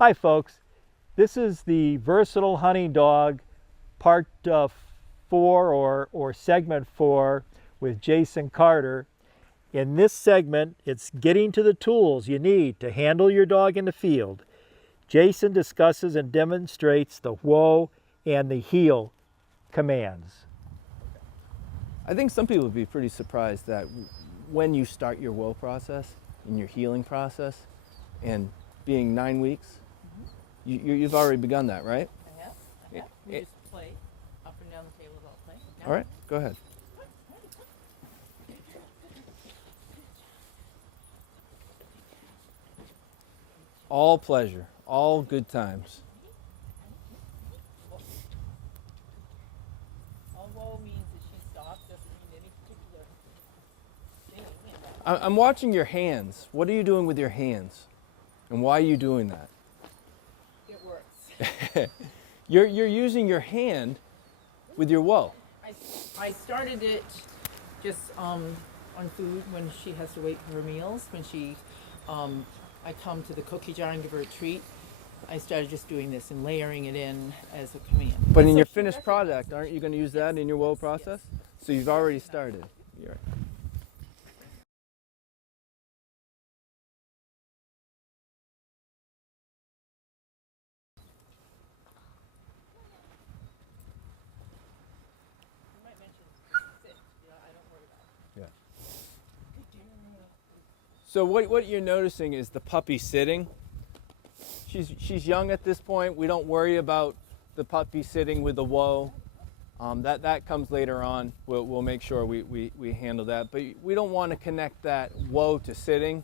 Hi folks, this is the Versatile Hunting Dog part 4 or segment 4 with Jason Carter. In this segment, it's getting to the tools you need to handle your dog in the field. Jason discusses and demonstrates the whoa and the heel commands. I think some people would be pretty surprised that when you start your whoa process and your healing process, and being 9 weeks, you've already begun that, right? I have. We just play up and down the table about play. Now. All right, go ahead. All pleasure, all good times. All whoa means that she stops, doesn't mean any particular thing. I'm watching your hands. What are you doing with your hands? And why are you doing that? It works. You're using your hand with your whoa. I started it just on food when she has to wait for her meals. When she, I come to the cookie jar and give her a treat. I started just doing this and layering it in as a command. But in your finished product, aren't you going to use that in your whoa process? Yes. So you've already started. You're right. You might mention sit. I don't worry about it. Yeah. So what you're noticing is the puppy sitting. She's young at this point. We don't worry about the puppy sitting with the whoa. That comes later on. We'll make sure we handle that. But we don't want to connect that whoa to sitting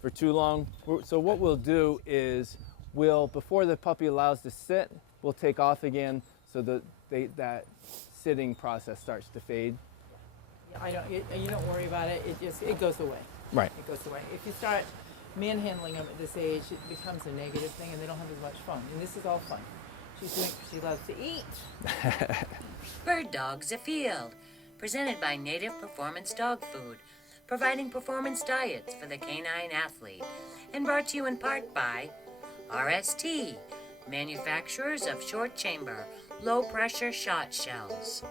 for too long. So what we'll do is before the puppy allows to sit, we'll take off again so that sitting process starts to fade. Yeah, you don't worry about it. It goes away. Right. It goes away. If you start manhandling them at this age, it becomes a negative thing, and they don't have as much fun. And this is all fun. She's doing it because she loves to eat. Bird Dogs Afield, presented by Native Performance Dog Food, providing performance diets for the canine athlete, and brought to you in part by RST, manufacturers of short chamber, low pressure shot shells.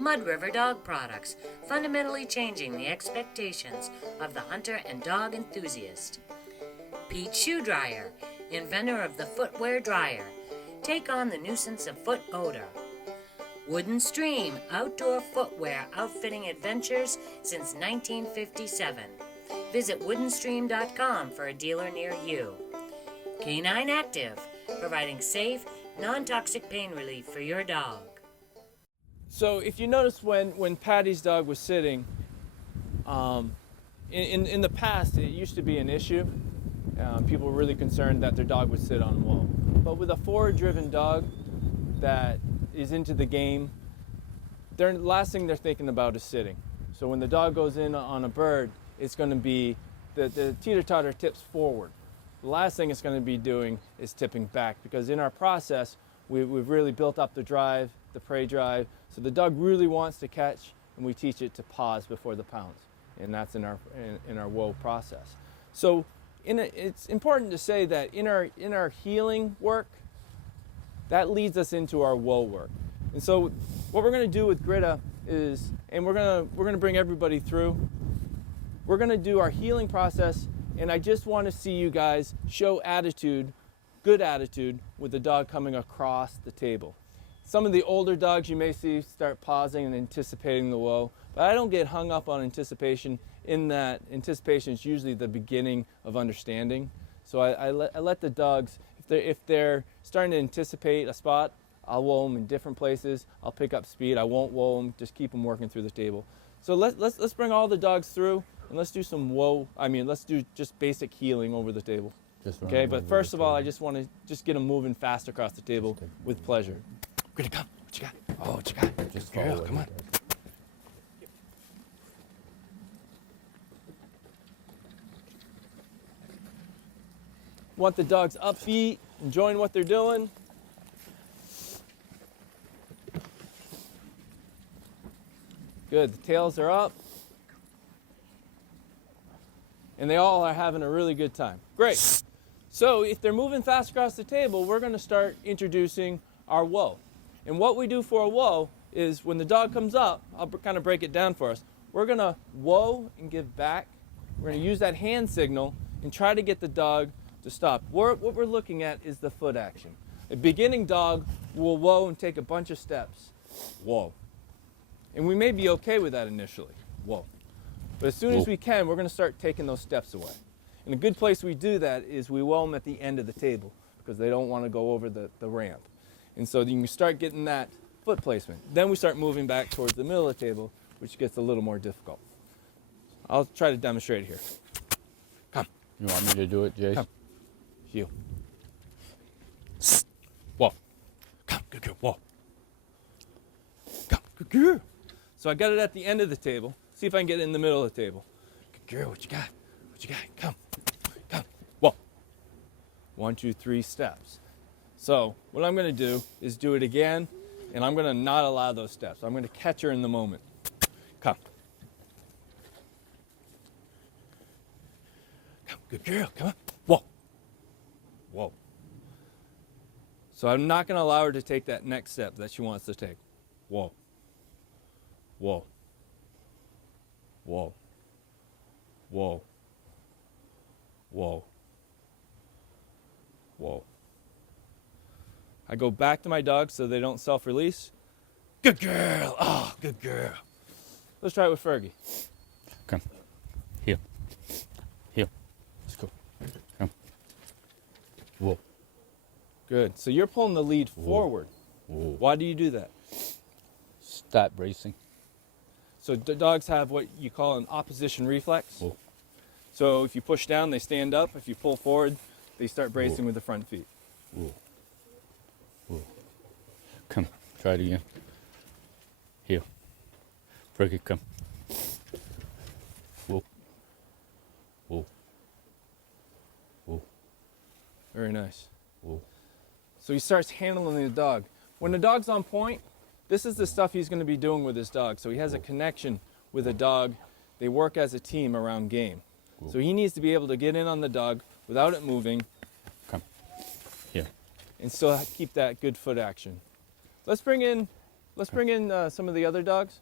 Mud River Dog Products, fundamentally changing the expectations of the hunter and dog enthusiast. Pete Shoe Dryer, inventor of the footwear dryer. Take on the nuisance of foot odor. Wooden Stream, outdoor footwear outfitting adventures since 1957. Visit woodenstream.com for a dealer near you. Canine Active, providing safe, non-toxic pain relief for your dog. So if you notice when Patty's dog was sitting, in the past it used to be an issue. People were really concerned that their dog would sit on whoa. But with a forward-driven dog that is into the game, the last thing they're thinking about is sitting. So when the dog goes in on a bird, it's going to be the teeter-totter tips forward. The last thing it's going to be doing is tipping back, because in our process we've really built up the drive, the prey drive. So the dog really wants to catch, and we teach it to pause before the pounce, and that's in our whoa process. So it's important to say that in our healing work, that leads us into our whoa work. And so what we're going to do with Greta is, and we're going to bring everybody through, we're going to do our healing process, and I just want to see you guys show attitude, good attitude, with the dog coming across the table. Some of the older dogs you may see start pausing and anticipating the whoa, but I don't get hung up on anticipation, in that anticipation is usually the beginning of understanding. So I let the dogs, if they're starting to anticipate a spot, I'll whoa them in different places. I'll pick up speed. I won't whoa them, just keep them working through the table. So let's bring all the dogs through, and let's do some let's do just basic healing over the table. Okay, but first of all, I just want to get them moving fast across the table with pleasure. Greta, come. What you got? Oh, what you got? Just Girl, follow come on. Want the dogs upbeat, enjoying what they're doing. Good, the tails are up. And they all are having a really good time. Great. So if they're moving fast across the table, we're going to start introducing our whoa. And what we do for a whoa is when the dog comes up, I'll kind of break it down for us. We're going to whoa and give back. We're going to use that hand signal and try to get the dog to stop. What we're looking at is the foot action. A beginning dog will whoa and take a bunch of steps. Whoa. And we may be okay with that initially. Whoa. But as soon as we can, we're going to start taking those steps away. And a good place we do that is we whoa them at the end of the table because they don't want to go over the ramp. And so you can start getting that foot placement. Then we start moving back towards the middle of the table, which gets a little more difficult. I'll try to demonstrate it here. Come. You want me to do it, Jace? Come. Heel. Whoa. Come, good girl, whoa. Come, good girl. So I got it at the end of the table. See if I can get it in the middle of the table. Good girl, what you got? What you got? Come. Come. Whoa. 1, 2, 3 steps. So what I'm going to do is do it again, and I'm going to not allow those steps. I'm going to catch her in the moment. Come. Come, good girl, come on. Whoa. Whoa. So I'm not going to allow her to take that next step that she wants to take. Whoa. Whoa. Whoa. Whoa. Whoa. Whoa. I go back to my dogs so they don't self-release. Good girl. Oh, good girl. Let's try it with Fergie. Come. Heel. Heel. Let's go. Come. Whoa. Good. So you're pulling the lead forward. Whoa. Why do you do that? Stop bracing. So dogs have what you call an opposition reflex. Whoa. So if you push down, they stand up. If you pull forward, they start bracing with the front feet. Whoa. Whoa. Come. Try it again. Heel. Fergie, come. Whoa. Whoa. Whoa. Very nice. Whoa. So he starts handling the dog. When the dog's on point, this is the stuff he's going to be doing with his dog. So he has a connection with a dog. They work as a team around game. So he needs to be able to get in on the dog without it moving. Come. Here. And still keep that good foot action. Let's bring in some of the other dogs.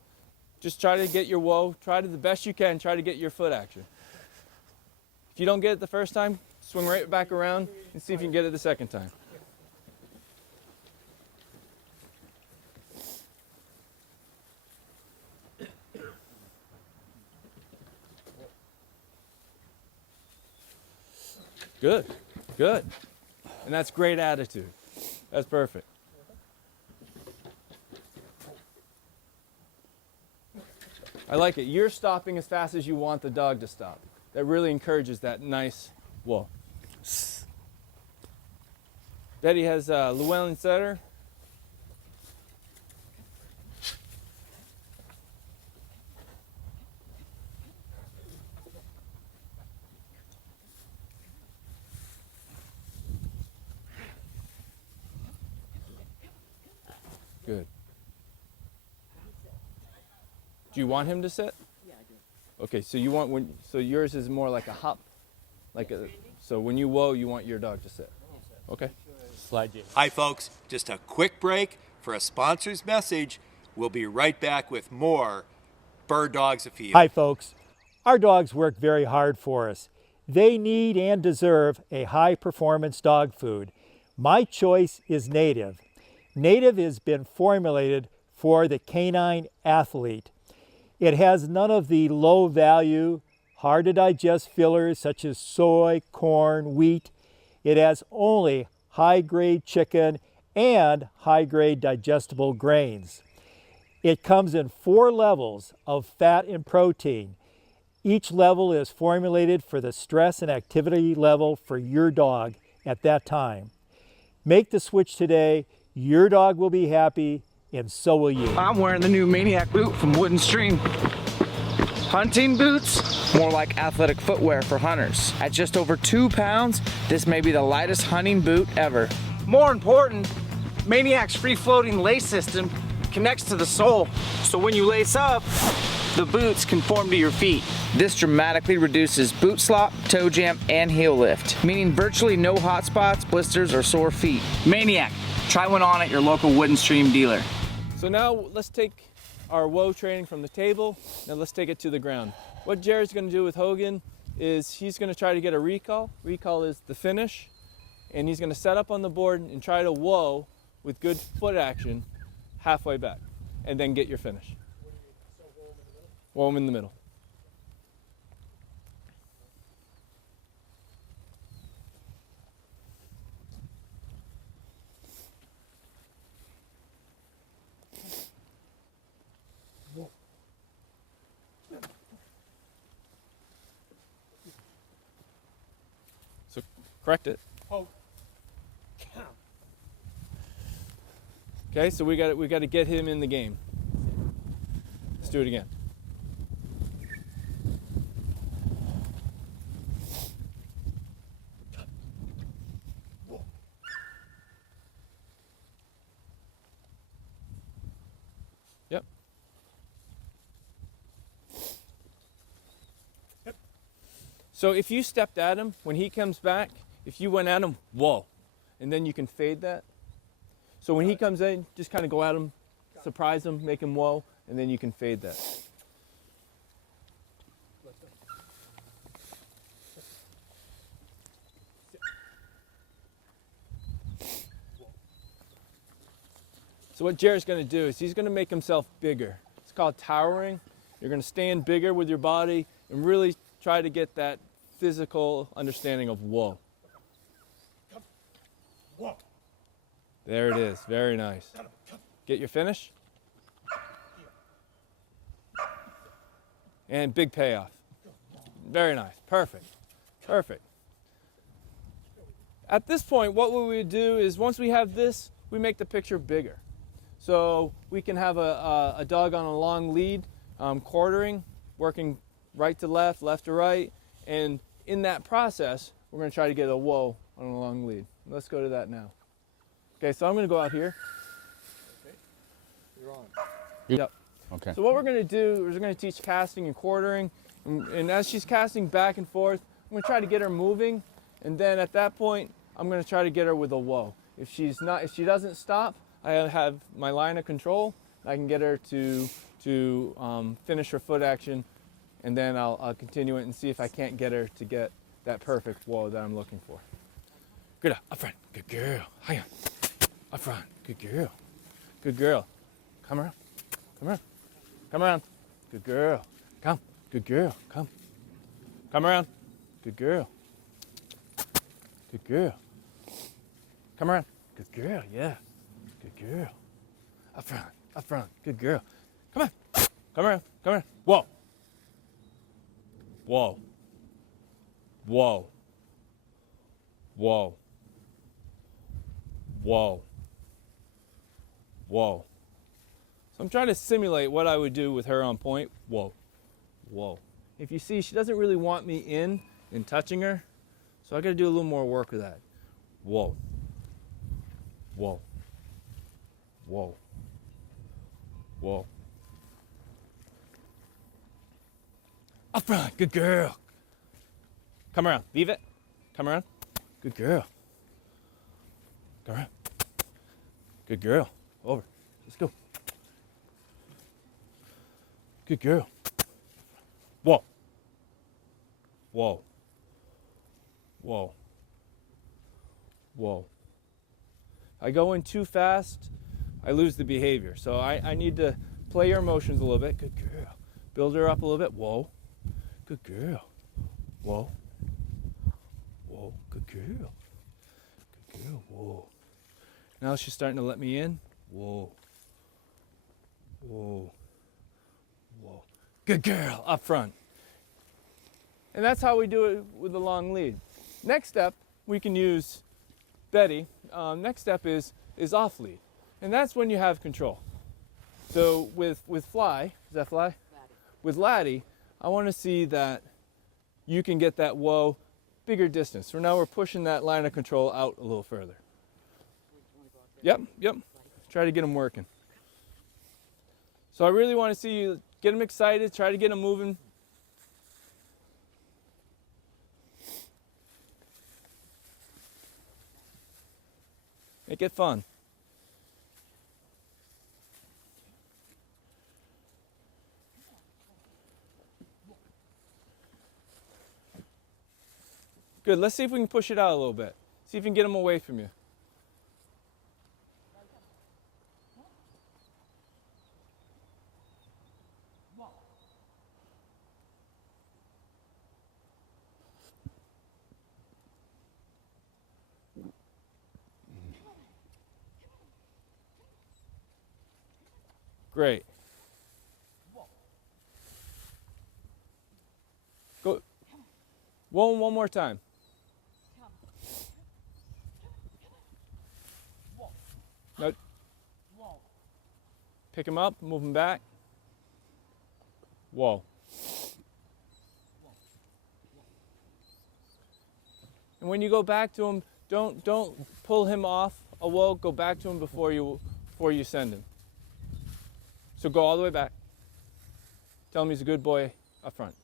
Just try to get your whoa. Try to the best you can. Try to get your foot action. If you don't get it the first time, swing right back around and see if you can get it the second time. Good, good. And that's great attitude. That's perfect. I like it. You're stopping as fast as you want the dog to stop. That really encourages that nice whoa. Betty has a Llewellyn setter. Good. Do you want him to sit? Yeah, I do. Okay, so you want so yours is more like a hop, so when you whoa, you want your dog to sit. Okay. Slide, Jace. Hi, folks. Just a quick break for a sponsor's message. We'll be right back with more Bird Dogs Afield. Hi, folks. Our dogs work very hard for us. They need and deserve a high-performance dog food. My choice is Native. Native has been formulated for the canine athlete. It has none of the low-value, hard-to-digest fillers such as soy, corn, wheat. It has only high-grade chicken and high-grade digestible grains. It comes in 4 levels of fat and protein. Each level is formulated for the stress and activity level for your dog at that time. Make the switch today. Your dog will be happy, and so will you. I'm wearing the new Maniac boot from Wooden Stream. Hunting boots, more like athletic footwear for hunters. At just over 2 pounds, this may be the lightest hunting boot ever. More important, Maniac's free-floating lace system connects to the sole, so when you lace up, the boots conform to your feet. This dramatically reduces boot slop, toe jam, and heel lift, meaning virtually no hot spots, blisters, or sore feet. Maniac, try one on at your local Wooden Stream dealer. So now let's take our whoa training from the table. Now let's take it to the ground. What Jared's going to do with Hogan is he's going to try to get a recall. Recall is the finish. And he's going to set up on the board and try to whoa with good foot action halfway back. And then get your finish. Whoa him in the middle. So correct it. Okay, so we got to get him in the game. Let's do it again. Yep. So if you stepped at him when he comes back, if you went at him, whoa, and then you can fade that. So when he comes in, just kind of go at him, surprise him, make him whoa, and then you can fade that. So what Jared's going to do is he's going to make himself bigger. It's called towering. You're going to stand bigger with your body and really try to get that physical understanding of whoa. There it is. Very nice. Get your finish. And big payoff. Very nice. Perfect. Perfect. At this point, what we would do is once we have this, we make the picture bigger. So we can have a dog on a long lead, quartering, working right to left, left to right. And in that process, we're going to try to get a whoa on a long lead. Let's go to that now. Okay, so I'm going to go out here. Okay. You're on. Yep. Okay. So what we're going to do is we're going to teach casting and quartering. And as she's casting back and forth, I'm going to try to get her moving. And then at that point, I'm going to try to get her with a whoa. If she doesn't stop, I have my line of control. I can get her to finish her foot action. And then I'll continue it and see if I can't get her to get that perfect whoa that I'm looking for. Good, up front. Good girl. Hang on. Up front. Good girl. Good girl. Come around. Come around. Come around. Good girl. Come. Good girl. Come. Come around. Good girl. Good girl. Come around. Good girl. Yeah. Good girl. Up front. Up front. Good girl. Come on. Come around. Come around. Whoa. Whoa. Whoa. Whoa. Whoa. Whoa. So I'm trying to simulate what I would do with her on point. Whoa. Whoa. If you see, she doesn't really want me in and touching her, so I got to do a little more work with that. Whoa. Whoa. Whoa. Whoa. Up front. Good girl. Come around. Leave it. Come around. Good girl. Come around. Good girl. Over. Let's go. Good girl. Whoa. Whoa. Whoa. Whoa. I go in too fast, I lose the behavior. So I need to play your emotions a little bit. Good girl. Build her up a little bit. Whoa. Good girl. Whoa. Whoa. Good girl. Good girl. Whoa. Now she's starting to let me in. Whoa. Whoa. Whoa. Good girl. Up front. And that's how we do it with the long lead. Next step, we can use Betty. Next step is off lead. And that's when you have control. So with Fly, is that Fly? Laddie. With Laddie, I want to see that you can get that whoa bigger distance. So now we're pushing that line of control out a little further. Yep. Try to get them working. So I really want to see you Get them excited. Try to get them moving. Make it fun. Good. Let's see if we can push it out a little bit. See if we can get them away from you. Great. Go. One more time. No. Pick him up, move him back. Whoa. And when you go back to him, don't pull him off a whoa. Go back to him before you send him. So go all the way back. Tell him he's a good boy up front.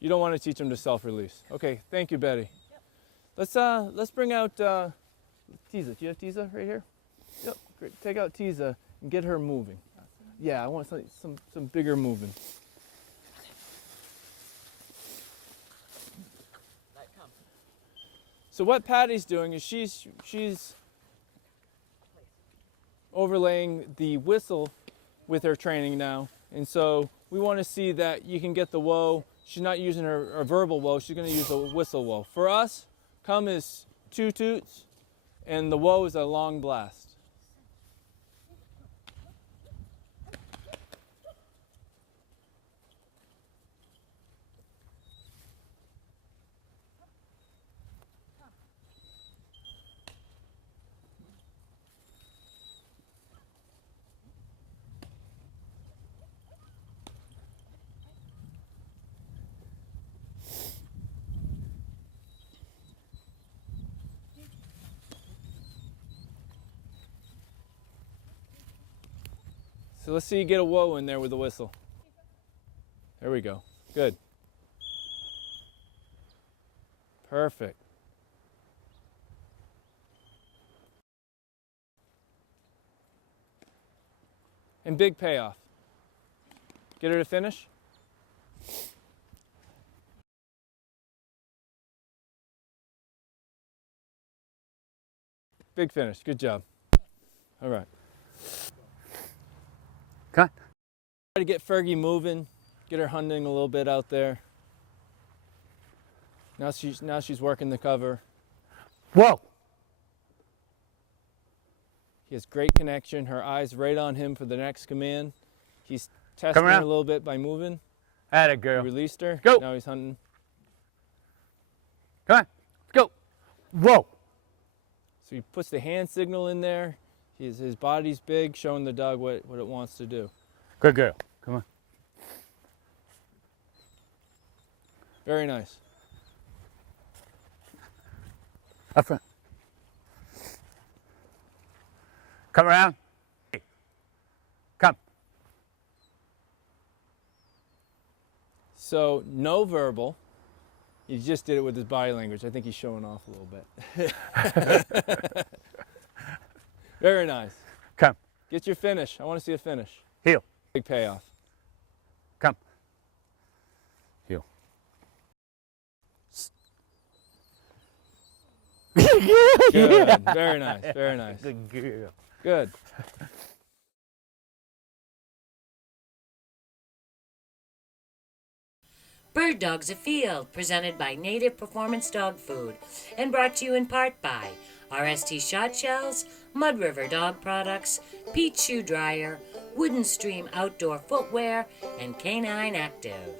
You don't want to teach him to self-release. Okay, thank you, Betty. Yep. Let's bring out Tiza. Do you have Tiza right here? Yep. Great. Take out Tiza and get her moving. Yeah, I want some bigger movement. So what Patty's doing is she's overlaying the whistle with her training now. And so we want to see that you can get the whoa. She's not using her verbal whoa, she's going to use a whistle whoa. For us, come is 2 toots, and the whoa is a long blast. So let's see you get a whoa in there with the whistle. There we go. Good. Perfect. And big payoff. Get her to finish. Big finish. Good job. All right. Come on. Try to get Fergie moving, get her hunting a little bit out there. Now she's working the cover. Whoa. He has great connection. Her eyes right on him for the next command. He's testing her a little bit by moving. Atta He girl. released her. Go. Now he's hunting. Come on. Let's go. Whoa. So he puts the hand signal in there. His body's big, showing the dog what it wants to do. Good girl. Come on. Very nice. Up front. Come around. Come. So no verbal. He just did it with his body language. I think he's showing off a little bit. Very nice. Come. Get your finish. I want to see a finish. Heel. Big payoff. Come. Heel. Good. Very nice. Very nice. Good girl. Good. Bird Dogs Afield, presented by Native Performance Dog Food, and brought to you in part by RST Shot Shells, Mud River Dog Products, Pete Shoe Dryer, Wooden Stream Outdoor Footwear, and Canine Active.